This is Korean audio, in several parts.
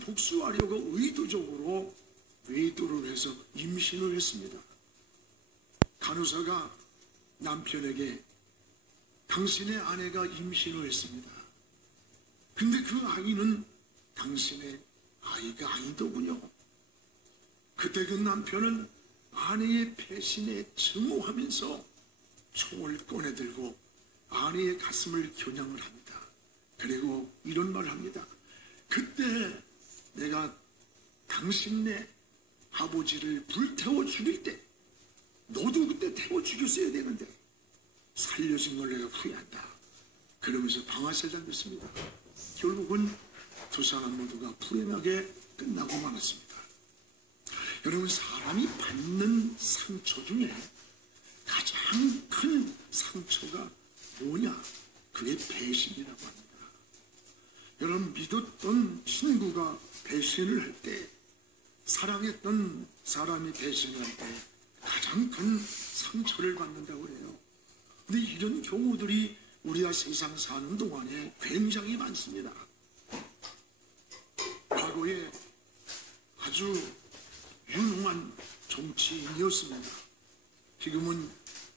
복수하려고 의도적으로 외도를 해서 임신을 했습니다. 간호사가 남편에게 당신의 아내가 임신을 했습니다. 근데 그 아이는 당신의 아이가 아니더군요. 그때 그 남편은 아내의 배신에 증오하면서 총을 꺼내들고 아내의 가슴을 겨냥을 합니다. 그리고 이런 말을 합니다. 그때 내가 당신네 아버지를 불태워 죽일 때 너도 그때 태워 죽였어야 되는데 살려준 걸 내가 후회한다. 그러면서 방아쇠를 당겼습니다. 결국은 두 사람 모두가 불행하게 끝나고 말았습니다. 여러분, 사람이 받는 상처 중에 가장 큰 상처가 뭐냐? 그게 배신이라고 합니다. 여러분, 믿었던 친구가 배신을 할 때, 사랑했던 사람이 배신할 때 가장 큰 상처를 받는다고 그래요. 근데 이런 경우들이 우리가 세상 사는 동안에 굉장히 많습니다. 과거에 아주 유능한 정치인이었습니다. 지금은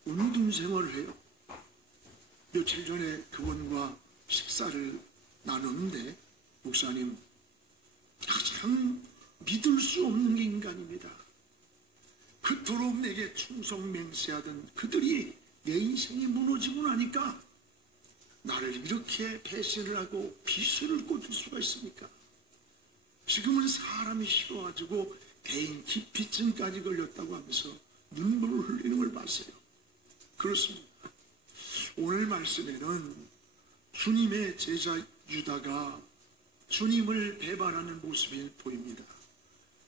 운동 생활을 해요. 며칠 전에 그분과 식사를 나눴는데, 목사님, 가장 믿을 수 없는 게 인간입니다. 그토록 내게 충성맹세하던 그들이 내 인생이 무너지고 나니까 나를 이렇게 배신을 하고 비수를 꽂을 수가 있습니까? 지금은 사람이 싫어가지고 대인 기피증까지 걸렸다고 하면서 눈물을 흘리는 걸 봤어요. 그렇습니다. 오늘 말씀에는 주님의 제자 유다가 주님을 배반하는 모습이 보입니다.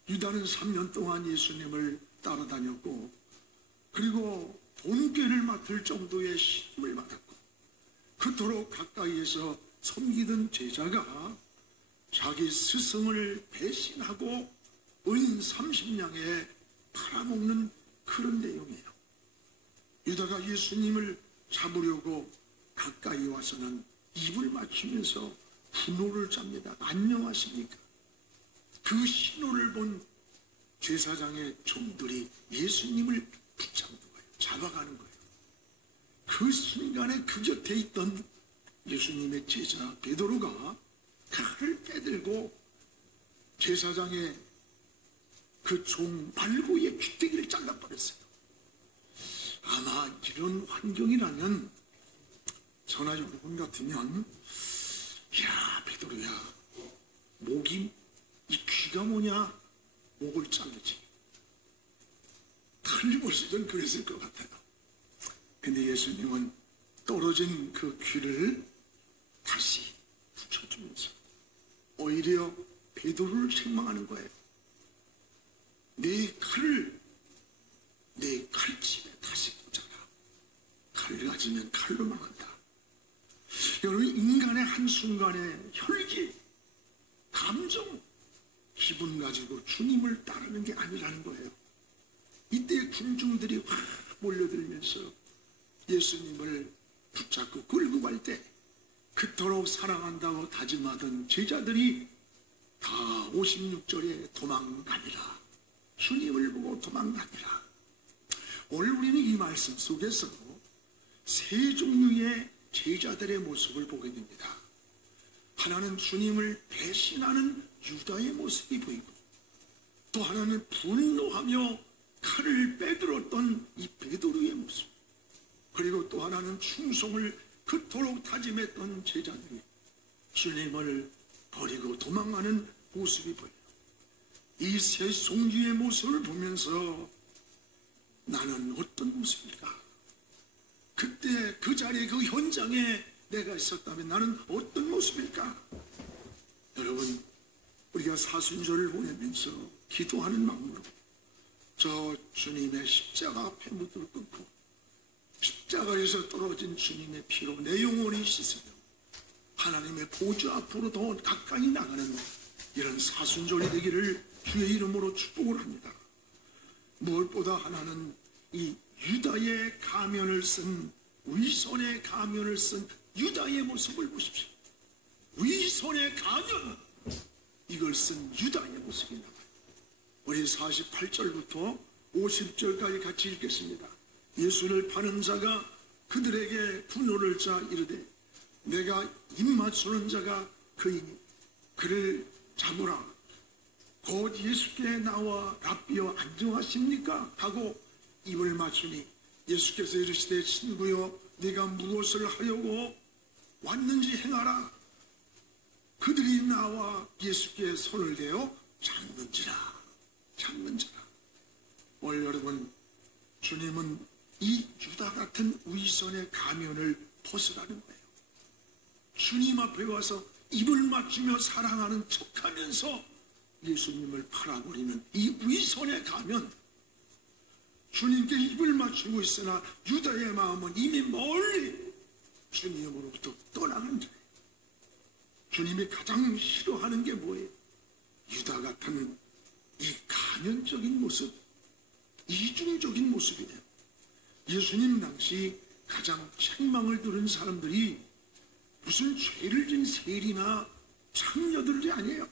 유다는 3년 동안 예수님을 따라다녔고, 그리고 돈꾀를 맡을 정도의 신임을 받았고, 그토록 가까이에서 섬기던 제자가 자기 스승을 배신하고 은 30냥에 팔아먹는 그런 내용이에요. 유다가 예수님을 잡으려고 가까이 와서는 입을 맞추면서 분노를 잡니다. 안녕하십니까? 그 신호를 본 제사장의 종들이 예수님을 붙잡는 거예요. 잡아가는 거예요. 그 순간에 그 곁에 있던 예수님의 제자 베드로가 칼을 빼들고 제사장의 그 종 발구의 귀때기를 잘라버렸어요. 아마 이런 환경이라면 저나 여러분 같으면, 야, 베드로야, 목이, 이 귀가 뭐냐? 목을 자르지. 틀림없이 그랬을 것 같아요. 근데 예수님은 떨어진 그 귀를 다시 붙여주면서 오히려 베드로를 책망하는 거예요. 내 칼을 내 칼집에 다시 꽂아라. 칼을 가지면 칼로 망한다. 여러분, 인간의 한순간의 혈기, 감정, 기분 가지고 주님을 따르는 게 아니라는 거예요. 이때 군중들이 확 몰려들면서 예수님을 붙잡고 끌고 갈 때 그토록 사랑한다고 다짐하던 제자들이 다 56절에 도망가니라. 주님을 보고 도망가니라. 오늘 우리는 이 말씀 속에서 세 종류의 제자들의 모습을 보게 됩니다. 하나는 주님을 배신하는 유다의 모습이 보이고, 또 하나는 분노하며 칼을 빼들었던 이 베드로의 모습, 그리고 또 하나는 충성을 그토록 다짐했던 제자들이 주님을 버리고 도망가는 모습이 보여요. 이 세 종류의 모습을 보면서 나는 어떤 모습일까? 그때 그 자리에, 그 현장에 내가 있었다면 나는 어떤 모습일까? 여러분, 우리가 사순절을 보내면서 기도하는 마음으로 저 주님의 십자가 앞에 무릎을 꿇고 십자가에서 떨어진 주님의 피로 내 영혼이 씻으며 하나님의 보좌 앞으로 더 가까이 나가는 이런 사순절이 되기를 주의 이름으로 축복을 합니다. 무엇보다 하나는 이 유다의 가면을 쓴, 위선의 가면을 쓴 유다의 모습을 보십시오. 위선의 가면, 이걸 쓴 유다의 모습이 나와요. 우리 48절부터 50절까지 같이 읽겠습니다. 예수를 파는 자가 그들에게 분노를 짜 이르되 내가 입맞추는 자가 그이니 그를 잡으라. 곧 예수께 나와 랍비여 안녕하십니까 하고 입을 맞추니 예수께서 이르시되 친구여 네가 무엇을 하려고 왔는지 행하라. 그들이 나와 예수께 손을 대어 잡는지라. 오늘 여러분, 주님은 이 유다 같은 위선의 가면을 벗으라는 거예요. 주님 앞에 와서 입을 맞추며 사랑하는 척하면서 예수님을 팔아버리는 이 위선의 가면, 주님께 입을 맞추고 있으나 유다의 마음은 이미 멀리 주님으로부터 떠나는 자예요. 주님이 가장 싫어하는 게 뭐예요? 유다 같은 이 가면적인 모습, 이중적인 모습이에요. 예수님 당시 가장 책망을 들은 사람들이 무슨 죄를 진 세리나 창녀들이 아니에요.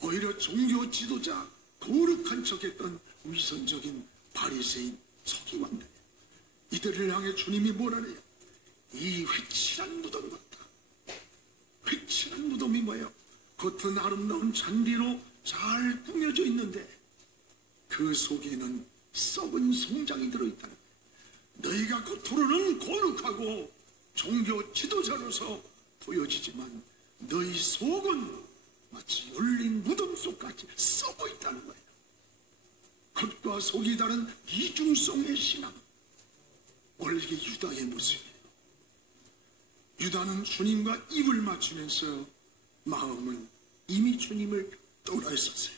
오히려 종교 지도자, 거룩한 척했던 위선적인 바리새인 서기관들, 이들을 향해 주님이 뭐라 그래요? 이 회칠한 무덤 같다. 회칠한 무덤이 뭐예요? 겉은 아름다운 잔디로 잘 꾸며져 있는데 그 속에는 썩은 송장이 들어있다는 거예요. 너희가 겉으로는 거룩하고 종교 지도자로서 보여지지만 너희 속은 마치 열린 무덤 속같이 썩어 있다는 거예요. 겉과 속이 다른 이중성의 신앙. 원래 이게 유다의 모습이에요. 유다는 주님과 입을 맞추면서 마음은 이미 주님을 떠나 있었어요.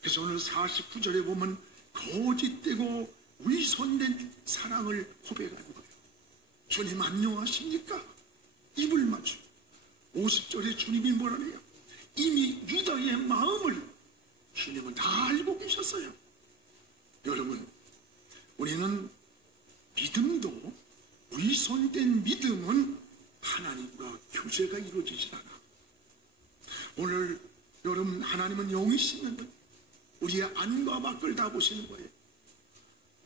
그래서 오늘 49절에 보면 거짓되고 위선된 사랑을 고백하는 거예요. 주님 안녕하십니까? 입을 맞추. 50절에 주님이 뭐라 해요? 이미 유다의 마음을 주님은 다 알고 계셨어요. 여러분, 우리는 믿음도, 위선된 믿음은 하나님과 교제가 이루어지지 않아. 오늘 여러분, 하나님은 영이시는 분, 우리의 안과 밖을 다 보시는 거예요.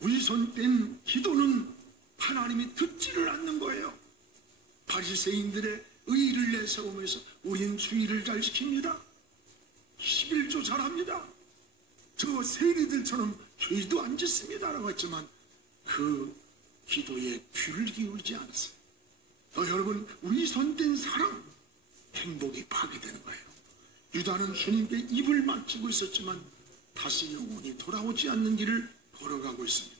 위선된 기도는 하나님이 듣지를 않는 거예요. 바리새인들의 의의를 내세우면서 우린 주의를 잘 지킵니다. 11조 잘합니다. 저 세리들처럼 죄도 안 짓습니다라고 했지만 그 기도에 귀를 기울이지 않았어요. 여러분, 위선된 사랑, 행복이 파괴되는 거예요. 유다는 주님께 입을 맞추고 있었지만 다시 영원히 돌아오지 않는 길을 걸어가고 있습니다.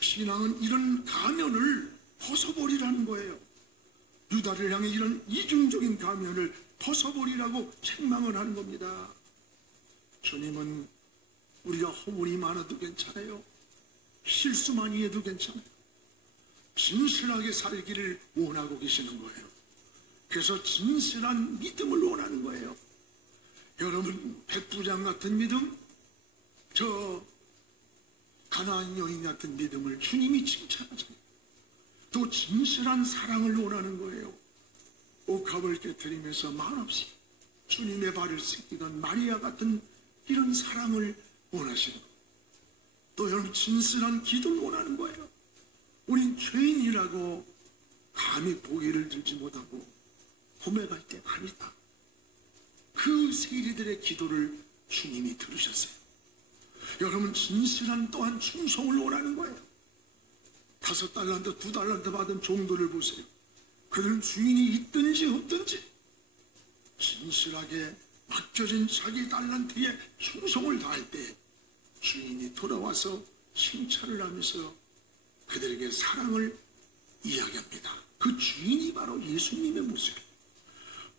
신앙은 이런 가면을 벗어버리라는 거예요. 유다를 향해 이런 이중적인 가면을 벗어버리라고 책망을 하는 겁니다. 주님은 우리가 허물이 많아도 괜찮아요. 실수 많이 해도 괜찮아요. 진실하게 살기를 원하고 계시는 거예요. 그래서 진실한 믿음을 원하는 거예요. 여러분, 백부장 같은 믿음, 저 가나안 여인 같은 믿음을 주님이 칭찬하잖아요. 또 진실한 사랑을 원하는 거예요. 옥합을 깨뜨리면서 말없이 주님의 발을 씻기던 마리아 같은 이런 사랑을 원하시는 거예요. 또 여러분, 진실한 기도를 원하는 거예요. 우린 죄인이라고 감히 고개를 들지 못하고 고백할 때 아니다. 그 세리들의 기도를 주님이 들으셨어요. 여러분, 진실한 또한 충성을 원하는 거예요. 5달란트, 2달란트 받은 종들을 보세요. 그들은 주인이 있든지 없든지 진실하게 맡겨진 자기 달란트에 충성을 다할 때 주인이 돌아와서 칭찬을 하면서 그들에게 사랑을 이야기합니다. 그 주인이 바로 예수님의 모습이에요.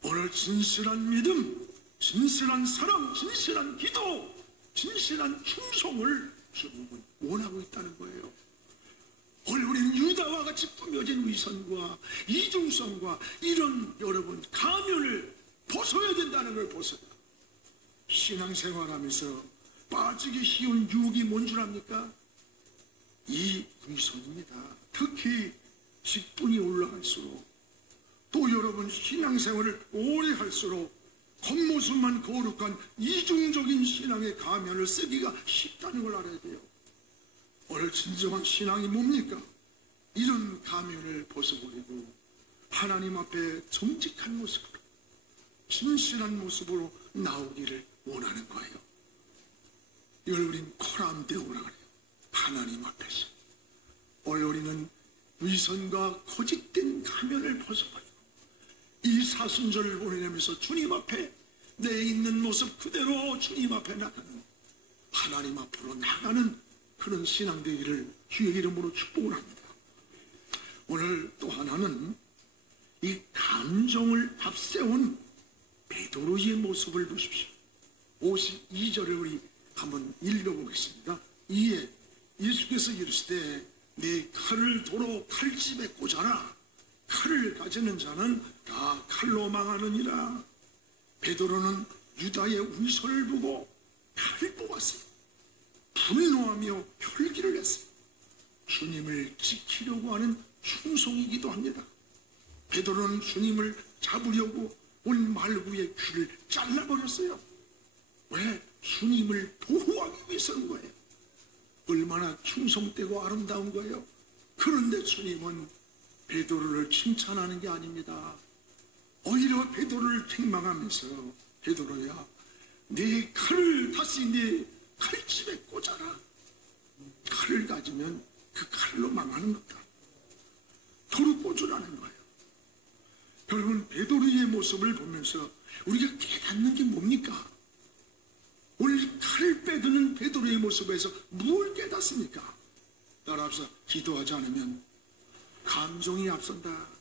오늘 진실한 믿음, 진실한 사랑, 진실한 기도, 진실한 충성을 주님은 원하고 있다는 거예요. 오늘 우리는 유다와 같이 꾸며진 위선과 이중성과 이런 여러분 가면을 벗어야 된다는 걸 벗어야. 신앙생활하면서 빠지기 쉬운 유혹이 뭔 줄 압니까? 이 위선입니다. 특히 직분이 올라갈수록, 또 여러분 신앙생활을 오래 할수록 겉모습만 거룩한 이중적인 신앙의 가면을 쓰기가 쉽다는 걸 알아야 돼요. 오늘 진정한 신앙이 뭡니까? 이런 가면을 벗어버리고 하나님 앞에 정직한 모습으로, 진실한 모습으로 나오기를 원하는 거예요. 이걸 우린 코람데오라 그래요. 하나님 앞에서. 오늘 우리는 위선과 거짓된 가면을 벗어버리고 이 사순절을 보내면서 주님 앞에 내 있는 모습 그대로 주님 앞에 나가는, 하나님 앞으로 나가는 그런 신앙 되기를 주의 이름으로 축복을 합니다. 오늘 또 하나는 이 감정을 앞세운 베드로의 모습을 보십시오. 52절을 우리 한번 읽어보겠습니다. 이에 예수께서 이르시되 네 칼을 도로 칼집에 꽂아라. 칼을 가지는 자는 다 칼로 망하느니라. 베드로는 유다의 위선을 보고 칼을 뽑았어요. 분노하며 혈기를 냈어요. 주님을 지키려고 하는 충성이기도 합니다. 베드로는 주님을 잡으려고 온 말구의 귀를 잘라버렸어요. 왜? 주님을 보호하기 위해서인 거예요. 얼마나 충성되고 아름다운 거예요. 그런데 주님은 베드로를 칭찬하는 게 아닙니다. 오히려 베드로를 책망하면서 베드로야, 네 칼을 다시 네 칼집에 꽂아라. 칼을 가지면 그 칼로 망하는 거다. 도로 꽂으라는 거예요. 여러분, 베드로의 모습을 보면서 우리가 깨닫는 게 뭡니까? 오늘 칼을 빼드는 베드로의 모습에서 뭘 깨닫습니까? 따라서 기도하지 않으면 감정이 앞선다.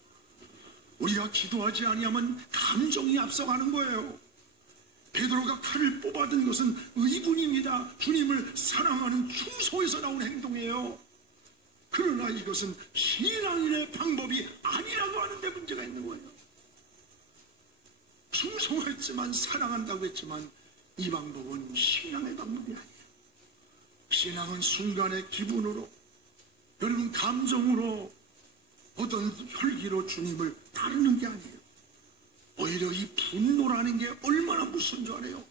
우리가 기도하지 아니하면 감정이 앞서가는 거예요. 베드로가 칼을 뽑아든 것은 의분입니다. 주님을 사랑하는 충성에서 나온 행동이에요. 그러나 이것은 신앙인의 방법이 아니라고 하는데 문제가 있는 거예요. 충성했지만, 사랑한다고 했지만 이 방법은 신앙의 방법이 아니에요. 신앙은 순간의 기분으로, 여러분 감정으로, 어떤 혈기로 주님을 다루는 게 아니에요. 오히려 이 분노라는 게 얼마나 무서운 줄 알아요?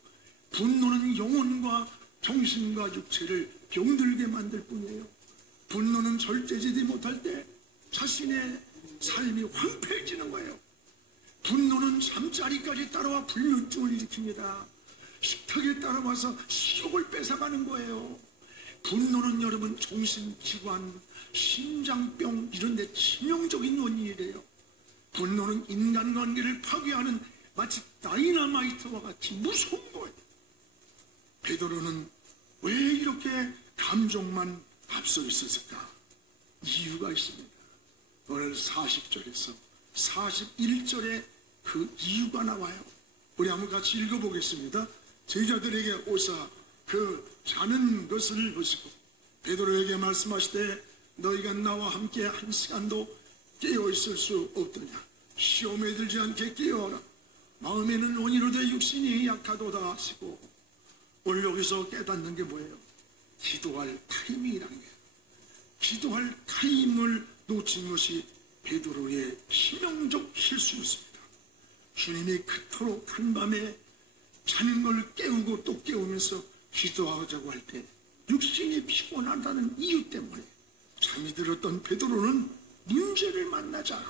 분노는 영혼과 정신과 육체를 병들게 만들 뿐이에요. 분노는 절제지지 못할 때 자신의 삶이 황폐해지는 거예요. 분노는 잠자리까지 따라와 불면증을 일으킵니다. 식탁에 따라와서 식욕을 뺏어가는 거예요. 분노는 여러분 정신질환, 심장병 이런 데 치명적인 원인이래요. 분노는 인간관계를 파괴하는 마치 다이너마이트와 같이 무서운 거예요. 베드로는 왜 이렇게 감정만 앞서 있었을까? 이유가 있습니다. 오늘 40절에서 41절에 그 이유가 나와요. 우리 한번 같이 읽어보겠습니다. 제자들에게 오사 그 자는 것을 보시고 베드로에게 말씀하시되 너희가 나와 함께 한 시간도 깨어있을 수 없더냐. 시험에 들지 않게 깨어라. 마음에는 원이로되 육신이 약하도다 하시고, 오늘 여기서 깨닫는 게 뭐예요? 기도할 타이밍이라는 거예요. 기도할 타이밍을 놓친 것이 베드로의 치명적 실수였습니다. 주님이 그토록 한밤에 자는 걸 깨우고 또 깨우면서 기도하자고 할 때 육신이 피곤하다는 이유 때문에 잠이 들었던 베드로는 문제를 만나자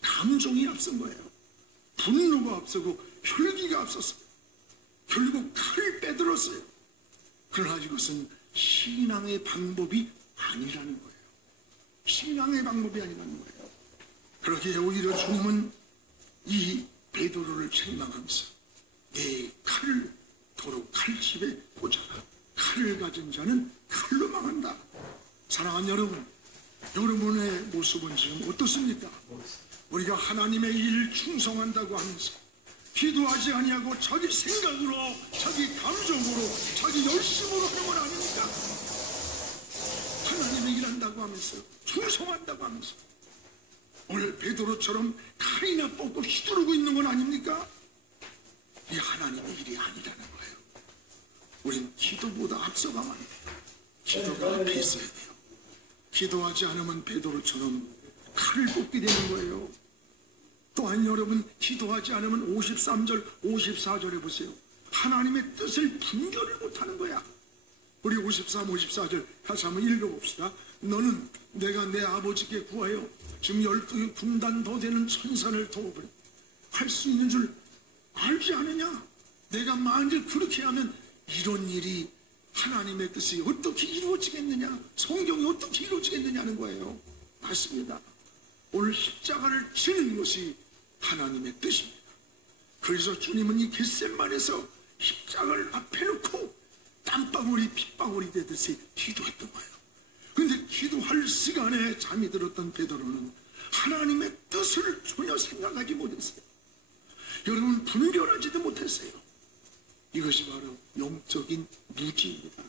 감정이 앞선 거예요. 분노가 앞서고 혈기가 앞섰어요. 결국 칼을 빼들었어요. 그러나 이것은 신앙의 방법이 아니라는 거예요. 신앙의 방법이 아니라는 거예요. 그러기에 오히려 주님은 이 베드로를 책망하면서 내 칼을 도로 칼집에 꽂아라. 칼을 가진 자는 칼로 망한다. 사랑하는 여러분, 여러분의 모습은 지금 어떻습니까? 우리가 하나님의 일 충성한다고 하면서 기도하지 아니하고 자기 생각으로, 자기 감정으로, 자기 열심으로 하는 건 아닙니까? 하나님의 일한다고 하면서, 충성한다고 하면서 오늘 베드로처럼 칼이나 뽑고 휘두르고 있는 건 아닙니까? 이 하나님의 일이 아니라는 거예요. 우린 기도보다 앞서가면 안 돼요. 기도가 앞에 있어야 돼요. 기도하지 않으면 베드로처럼 칼을 뽑게 되는 거예요. 또한 여러분 기도하지 않으면 53절 54절에 보세요. 하나님의 뜻을 분별을 못하는 거야. 우리 53, 54절 다시 한번 읽어봅시다. 너는 내가 내 아버지께 구하여 지금 12군단 더 되는 천산을 도우버려 할 수 있는 줄 알지 않느냐? 내가 만일 그렇게 하면 이런 일이 하나님의 뜻이 어떻게 이루어지겠느냐? 성경이 어떻게 이루어지겠느냐는 거예요. 맞습니다. 오늘 십자가를 지는 것이 하나님의 뜻입니다. 그래서 주님은 이 겟세마네에서 십자가를 앞에 놓고 땀방울이 핏방울이 되듯이 기도했던 거예요. 그런데 기도할 시간에 잠이 들었던 베드로는 하나님의 뜻을 전혀 생각하지 못했어요. 여러분 분별하지도 못했어요. 이것이 바로 영적인 무지입니다.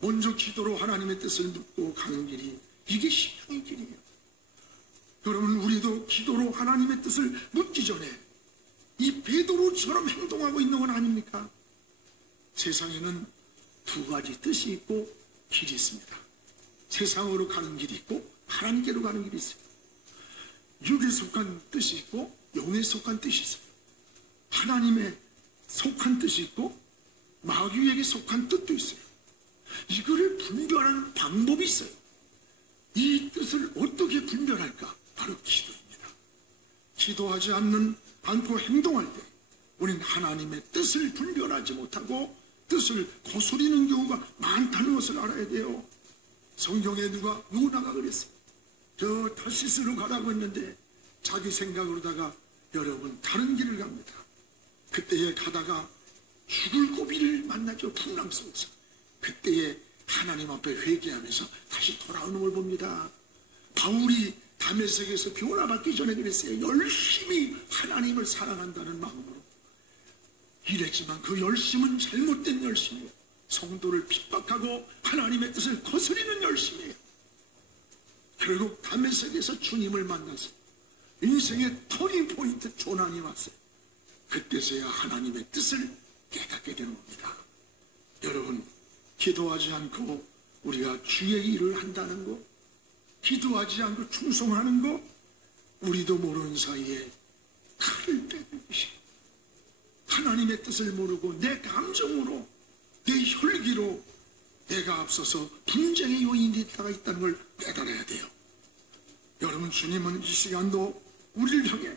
먼저 기도로 하나님의 뜻을 묻고 가는 길이 이게 신앙의 길이에요. 여러분 우리도 기도로 하나님의 뜻을 묻기 전에 이 베드로처럼 행동하고 있는 건 아닙니까? 세상에는 두 가지 뜻이 있고 길이 있습니다. 세상으로 가는 길이 있고 하나님께로 가는 길이 있어요. 육에 속한 뜻이 있고 영에 속한 뜻이 있어요. 하나님의 속한 뜻이 있고 마귀에게 속한 뜻도 있어요. 이거를 분별하는 방법이 있어요. 이 뜻을 어떻게 분별할까? 바로 기도입니다. 기도하지 않고 행동할 때 우리는 하나님의 뜻을 분별하지 못하고 뜻을 거스리는 경우가 많다는 것을 알아야 돼요. 성경에 요나가 그랬어요. 저 타시스로 가라고 했는데 자기 생각으로다가 여러분 다른 길을 갑니다. 그때에 가다가 죽을 고비를 만나죠. 풍랑 속에서. 그때에 하나님 앞에 회개하면서 다시 돌아오는 걸 봅니다. 바울이 다메섹에서 변화받기 전에 그랬어요. 열심히 하나님을 사랑한다는 마음으로 이랬지만 그 열심은 잘못된 열심이에요. 성도를 핍박하고 하나님의 뜻을 거스리는 열심이에요. 결국 다메섹에서 주님을 만나서 인생의 터닝 포인트 조난이 왔어요. 그때서야 하나님의 뜻을 깨닫게 되는 겁니다. 여러분 기도하지 않고 우리가 주의 일을 한다는 거, 기도하지 않고 충성하는 거, 우리도 모르는 사이에 칼을 빼는 것이에요. 하나님의 뜻을 모르고 내 감정으로 내 혈기로 내가 앞서서 분쟁의 요인이 있다는 걸 깨달아야 돼요. 여러분 주님은 이 시간도 우리를 향해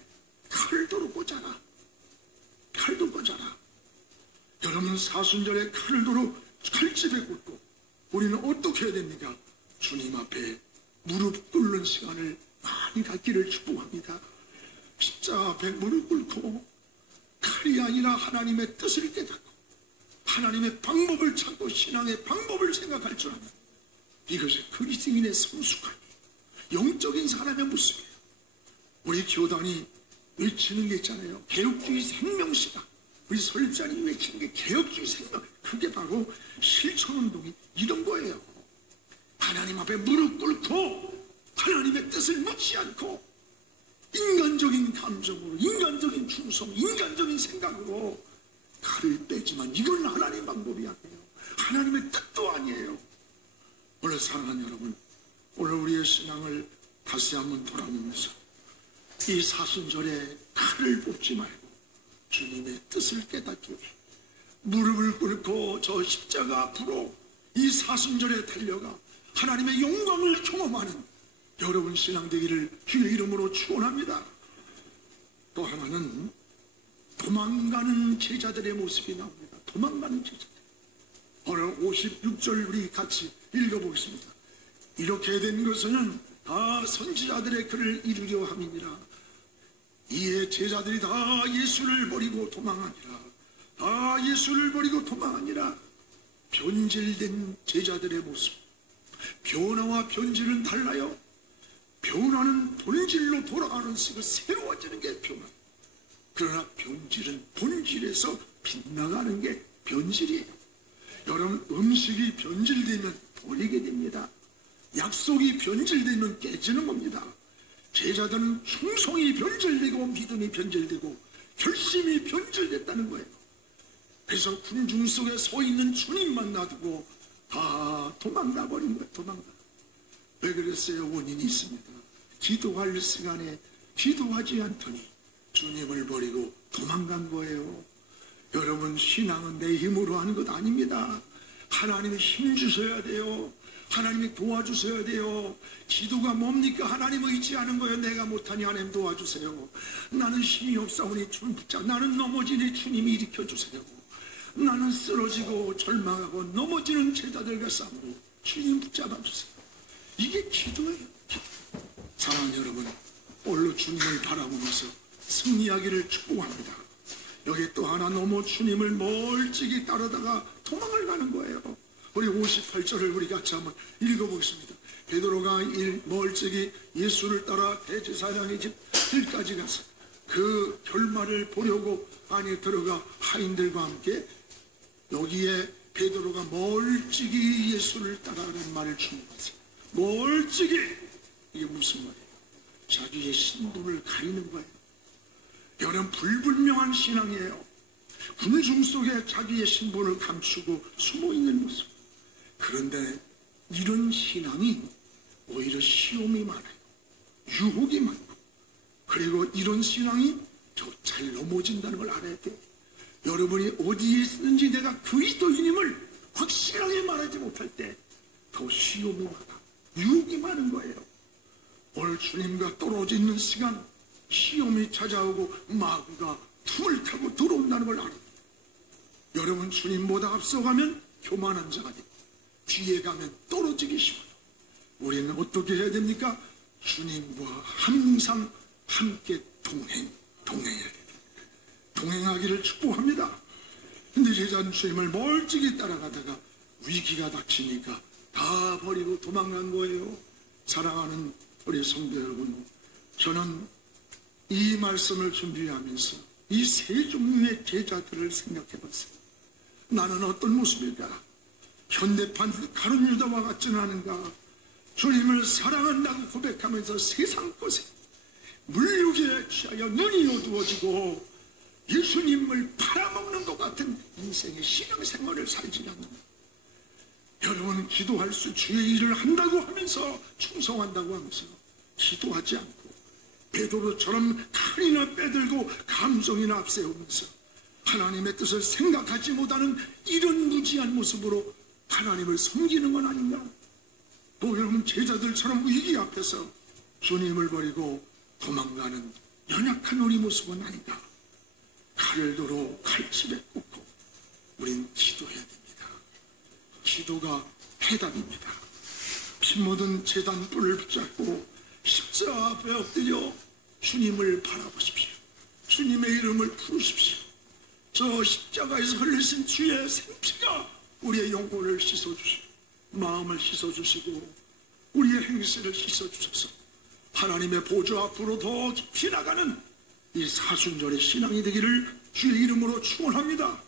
칼도로 꽂아라. 칼도 꽂아라. 여러분 사순절에 칼도로 칼집에 꽂고 우리는 어떻게 해야 됩니까? 주님 앞에 무릎 꿇는 시간을 많이 갖기를 축복합니다. 십자가 앞에 무릎 꿇고 칼이 아니라 하나님의 뜻을 깨닫고 하나님의 방법을 찾고 신앙의 방법을 생각할 줄 아는 이것이 그리스도인의 성숙함이 영적인 사람의 모습이에요. 우리 교단이 외치는 게 있잖아요. 개혁주의 생명시간. 우리 설립자님이 외치는 게 개혁주의 생명. 그게 바로 실천운동이 이런 거예요. 하나님 앞에 무릎 꿇고 하나님의 뜻을 묻지 않고 인간적인 감정으로 인간적인 충성 인간적인 생각으로 칼을 빼지만 이건 하나님 방법이 아니에요. 하나님의 뜻도 아니에요. 오늘 사랑하는 여러분, 오늘 우리의 신앙을 다시 한번 돌아보면서 이 사순절에 칼을 뽑지 말고 주님의 뜻을 깨닫기 위해 무릎을 꿇고 저 십자가 앞으로 이 사순절에 달려가 하나님의 영광을 경험하는 여러분 신앙 되기를 주의 이름으로 축원합니다. 또 하나는 도망가는 제자들의 모습이 나옵니다. 도망가는 제자들. 오늘 56절 우리 같이 읽어보겠습니다. 이렇게 된 것은 다 선지자들의 글을 이루려 함이니라. 이에 제자들이 다 예수를 버리고 도망하니라. 다 예수를 버리고 도망하니라. 변질된 제자들의 모습. 변화와 변질은 달라요. 변화는 본질로 돌아가는 식으로 새로워지는 게 변화. 그러나 변질은 본질에서 빗나가는 게 변질이에요. 여러분 음식이 변질되면 버리게 됩니다. 약속이 변질되면 깨지는 겁니다. 제자들은 충성이 변질되고 믿음이 변질되고 결심이 변질됐다는 거예요. 그래서 군중 속에 서 있는 주님만 놔두고 다 도망가 버린 거예요. 도망가. 왜 그랬어요? 원인이 있습니다. 기도할 시간에 기도하지 않더니 주님을 버리고 도망간 거예요. 여러분, 신앙은 내 힘으로 하는 것 아닙니다. 하나님이 힘 주셔야 돼요. 하나님이 도와주셔야 돼요. 기도가 뭡니까? 하나님 의지하는 거예요. 내가 못하니 하나님 도와주세요. 나는 힘이 없사오니 주님 붙잡, 나는 넘어지니 주님이 일으켜주세요. 나는 쓰러지고 절망하고 넘어지는 제자들과 싸우고 주님 붙잡아주세요. 이게 기도예요. 사랑하는 여러분, 오늘로 주님을 바라보면서 승리하기를 축복합니다. 여기 또 하나 너무 주님을 멀찍이 따르다가 도망을 가는 거예요. 우리 58절을 우리 같이 한번 읽어보겠습니다. 베드로가 멀찍이 예수를 따라 대제사장의 집 길까지 가서 그 결말을 보려고 안에 들어가 하인들과 함께, 여기에 베드로가 멀찍이 예수를 따라가는 말을 주목하세요. 멀찍이, 이게 무슨 말이에요? 자기의 신분을 가리는 거예요. 여러분, 불분명한 신앙이에요. 군중 속에 자기의 신분을 감추고 숨어있는 모습. 그런데 이런 신앙이 오히려 시험이 많아요. 유혹이 많고, 그리고 이런 신앙이 잘 넘어진다는 걸 알아야 돼요. 여러분이 어디에 있는지 내가 그리스도인임을 확실하게 말하지 못할 때 더 시험이 많아, 유혹이 많은 거예요. 오늘 주님과 떨어져 있는 시간, 시험이 찾아오고 마귀가 틈을 타고 들어온다는 걸 알아요. 여러분, 주님보다 앞서가면 교만한 자가 되고 뒤에 가면 떨어지기 쉬워요. 우리는 어떻게 해야 됩니까? 주님과 항상 함께 동행해야 돼요. 동행하기를 축복합니다. 근데 제자는 주님을 멀찍이 따라가다가 위기가 닥치니까 다 버리고 도망간 거예요. 사랑하는 우리 성도 여러분, 저는 이 말씀을 준비하면서 이 세 종류의 제자들을 생각해 봤어요. 나는 어떤 모습일까? 현대판 가룟 유다와 같지는 않은가? 주님을 사랑한다고 고백하면서 세상 것에 물욕에 취하여 눈이 어두워지고 예수님을 팔아먹는 것 같은 인생의 신앙생활을 살지 않는다. 여러분, 기도할 수 주의 일을 한다고 하면서, 충성한다고 하면서 기도하지 않고 베드로처럼 칼이나 빼들고 감정이나 앞세우면서 하나님의 뜻을 생각하지 못하는 이런 무지한 모습으로 하나님을 섬기는 건 아닌가? 또 여러분, 제자들처럼 위기 앞에서 주님을 버리고 도망가는 연약한 우리 모습은 아닌가? 칼을 도로 칼집에 꽂고 우린 기도해야 됩니다. 기도가 해답입니다. 피 묻은 제단 뿔을 붙잡고 십자가 앞에 엎드려 주님을 바라보십시오. 주님의 이름을 부르십시오. 저 십자가에서 흘리신 주의 생피가 우리의 영혼을 씻어주시고 마음을 씻어주시고 우리의 행실을 씻어주셔서 하나님의 보좌 앞으로 더 깊이 나가는 이 사순절의 신앙이 되기를 주의 이름으로 축원합니다.